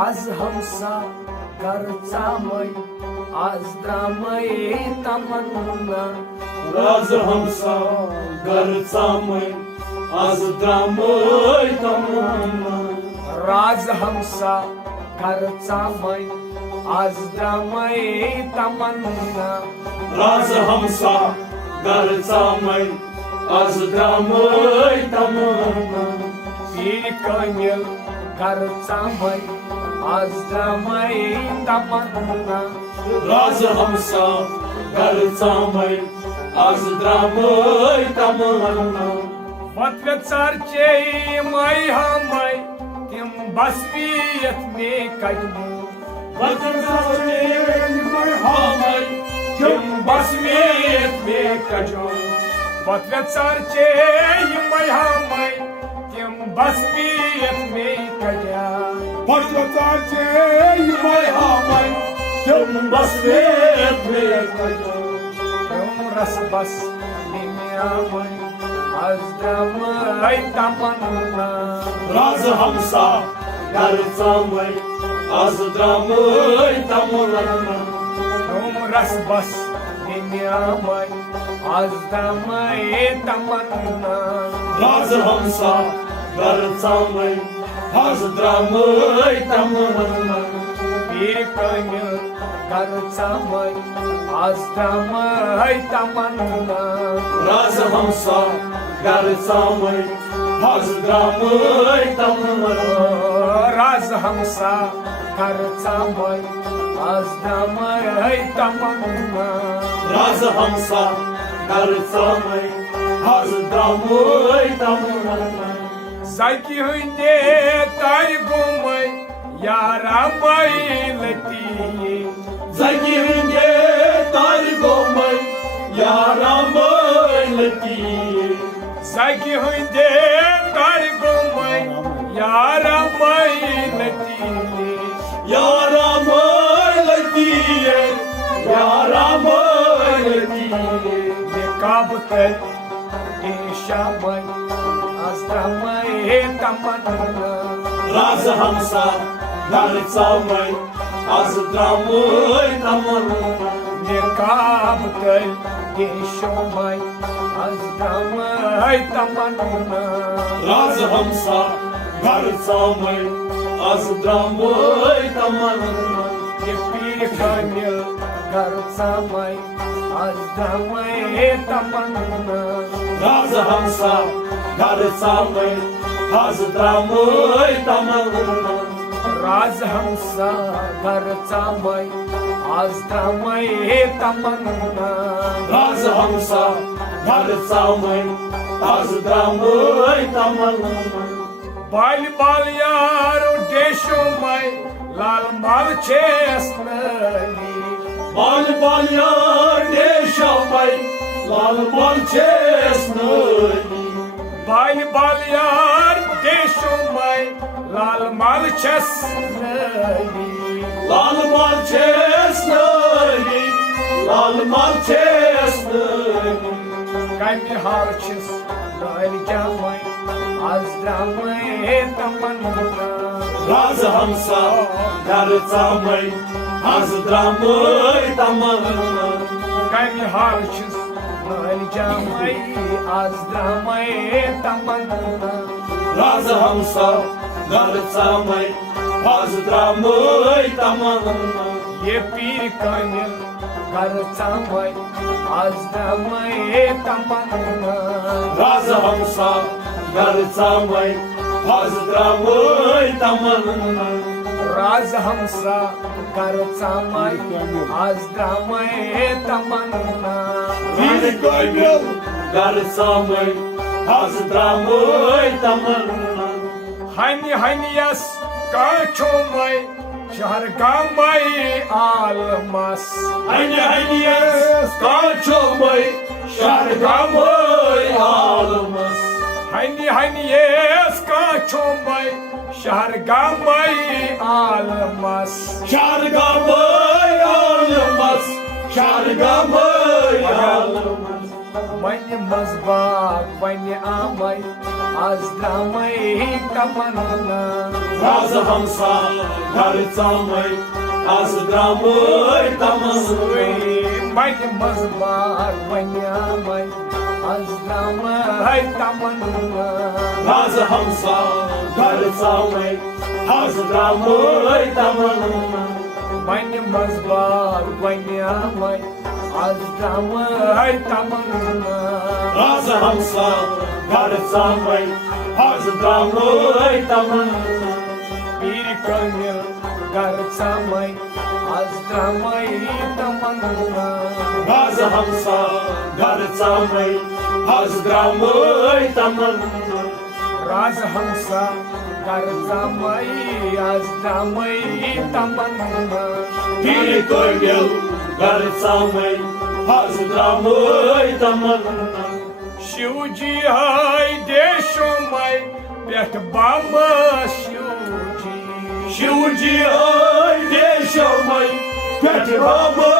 राज हमसा घरचा मै आज द्रामय तमन्ना राज हमसा घरचा मै आज द्रामय तमन्ना राज हमसा घरचा मै आज द्रामय तमन्ना राज हमसा घरचा मै आज द्रामय तमन्ना पीर कमिल घरचा मै आज द्रामय तमन्ना राज हमसा घरचा मै आज द्रामय तमन्ना वत्वचारचे मै हा मै तिम बसवीयत मे कजमू वत्वचारचे मै हा मै तिम बसवीयत मे कजमू वत्वचारचे मै हा मै तिम बसवीयत मे कजा वत्वचारचे मै हा मै तिम बसवीयत मे कजमू रस बस निमिया मै आज द्रामय तमन्ना राज हमसा घरचा मै आज द्रामय तमन्ना रस बस निमिया मै आज द्रामय तमन्ना राज हमसा घरचा मै आज द्रामय तमन्ना पीर कमिल घरचा मै आज द्रामय तमन्ना राज हमसा घरचा मै आज द्रामय तमन्ना राज हमसा घरचा मै आज द्रामय तमन्ना राज हमसा घरचा मै आज द्रामय तमन्ना साकी हुंदे तार गुमै यारा बैलती जगी हुंदे तार गोमै यारा बैलती साकी हुंदे तार गुमै यारा बैलती यारा बैलती यारा बैलती काबतल ईशा मै आज द्रामय तमन्ना राज हमसा घरचा मै आज द्रामय तमन्ना काबतल ईशो मै आज द्रामय तमन्ना राज हमसा घरचा मै आज द्रामय तमन्ना पीर कमिल घरचा मै आज द्रामय तमन्ना राज हमसा घरचा मै आज द्रामय तमन्ना राज हमसा घरचा मै आज द्रामय तमन्ना राज हमसा घरचा मै आज द्रामय तमन्ना बाल बाल यारो देशो मै लाल माल चेसनली बाल बाल यार देशा मै लाल माल चेसनली बाल बाल यार देशो मै लाल माल चेसनली लाल माल चेसनली लाल माल चेसनली कमी हाल छिस लाल जामै आज द्रामय तमन्ना राज हमसा घरचा मै आज द्रामय तमन्ना कमी हाल छिस लाल जामै आज द्रामय तमन्ना राज हमसा घरचा मै आज द्रामय तमन्ना ये पीर कमिल घरचा मै आज द्रामय तमन्ना राज हमसा घरचा मै आज द्रामय तमन्ना राज हमसा घरचा मै आज द्रामय तमन्ना पीर कमिल घरचा मै आज द्रामय तमन्ना हनी हनियस काछो मै शहर गामै आलमस हनी हनियस काछो मै शहर गामै आलमस हनी हनियस काछो मै शहर गामै आलमस शहर गामै आलमस शहर गामै आलमस वन्य मजबाग वन्य आमै आज द्रामै तमन्ना राज हमसा घर चामै आज द्रामै तमन्ना वन्य मजबाग वन्य आमै आज द्रामै तमन्ना राज हमसा घर चामै आज द्रामै तमन्ना वन्य मजबाग वन्य आमै आज द्रामै तमन्ना राज हमसा घर चामै आज द्रामै तमन्ना पीर कमिल घर चामै आज द्रामै तमन्ना राज हमसा घर चामै आज द्रामै तमन्ना राजहंसा घर चामै आज द्रामै तमन्ना पीर कमिल घर चामै आज द्रामै तमन्ना शिवजी हाय देशोमै पेठ बामा शिवजी शिवजी हाय देशमै पेठ बाबा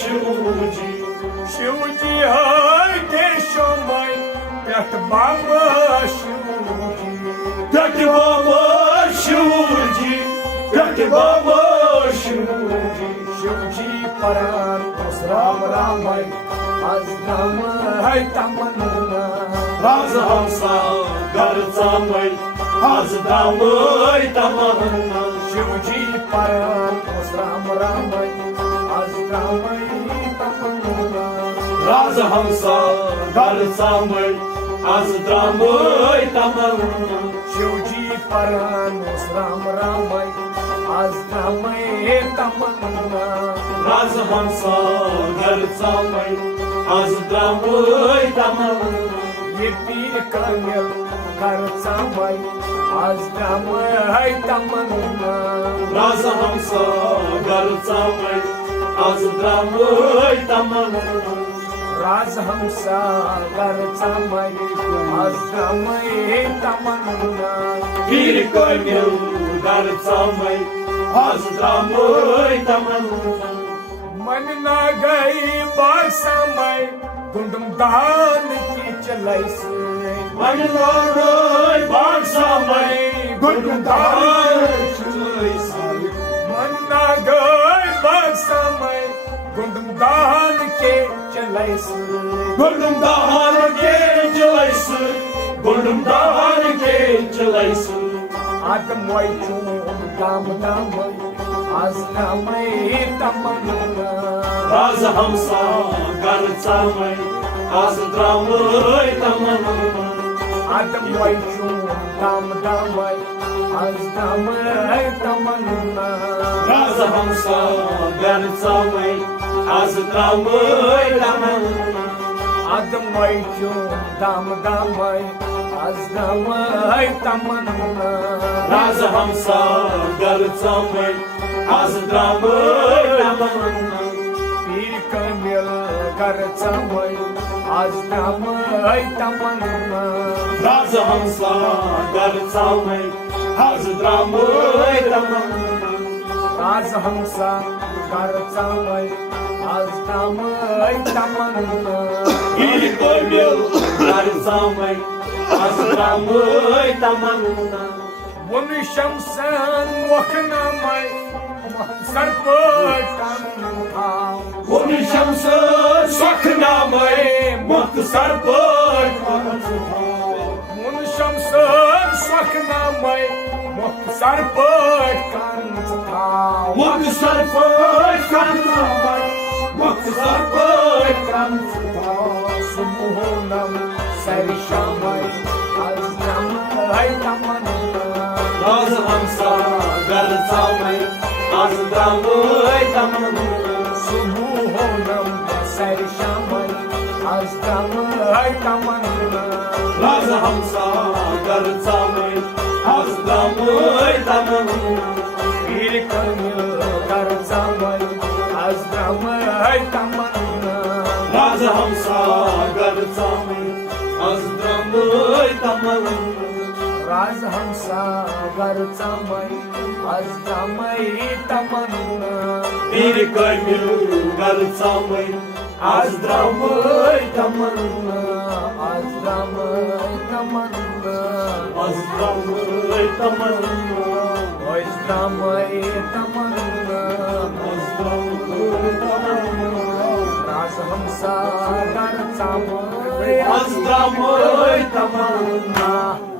शिवजी शिवजी हाय देशोमै पेठ बामा शिवजी पेठ बाबा शिवजी पेठ बाबा शिवजी शिवजी परान उस राम रामै आज द्रामै तमन्ना राज हमसा घर चामै आज द्रामै तमन्ना शिवजी परान उस राम रामै आज द्रामै तमन्ना राज हमसा घर चामै आज द्रामै तमन्ना शिवजी परान उस राम रामै आज द्रामै तमन्ना राज हमसा घर चामै आज द्रामै तमन्ना ये पीर कमिल घर चामै आज द्रामै तमन्ना राज हमसा घर चामै आज द्रामै तमन्ना राजहंसा घर चामै आज द्रामै तमन्ना पीर कमिल घर चामै आज द्रामै तमन्ना मन ना गई बाग समय गुंडम दान की चलाइस मन लागै बाग चामै गुणगान चलैस मन ना गई बाग समय गुंडम दान के चलाइस गुणगान के चलैस गुणगान के चलैस आदम वाई चूम दाम दाम आज नामै तमन्ना राज हमसा घर चामै आज द्रामै तमन्ना आदम वाई चूम दाम दाम आज नामै तमन्ना राज हमसा घर चामै आज द्रामै तमन्ना आदम वाई चूम दाम दाम आज नामै तमन्ना राज हमसा घर चामै आज द्रामै तमन्ना पीर कमिल घर चामै आज नामै तमन्ना राज हमसा घर चामै आज द्रामै तमन्ना राजहंसा घर चामै आज नामै तमन्ना पीर कमिल घर चामै आज द्रामै तमन्ना वन शमसन वखनामै सरपट थाव वन शम्स सखनामै मुख्तसर पर वन शमसन वखनामै सरपट थाव मुख्तसर पर कन्नामै मुख्तसर पर सुमुहनम सरी शामै आज नामै तमन्ना राज हमसा घर चामै आज द्रामै तमन्ना सुमुहनम सरी शामै आज नामै तमन्ना राज हमसा घर चामै आज द्रामै तमन्ना पीर कमिल घर चामै आज नामै तमन्ना राज हमसा घर चामै आज द्रामै तमन्ना राजहंसा घर चामै आज नामै तमन्ना पीर कमिल घर चामै आज द्रामय तमन्ना आज द्रामय तमन्ना आज द्रामय तमन्ना आज द्रामय तमन्ना आज द्रामय तमन्ना राजहंसा गरचा आज द्रामय तमन्ना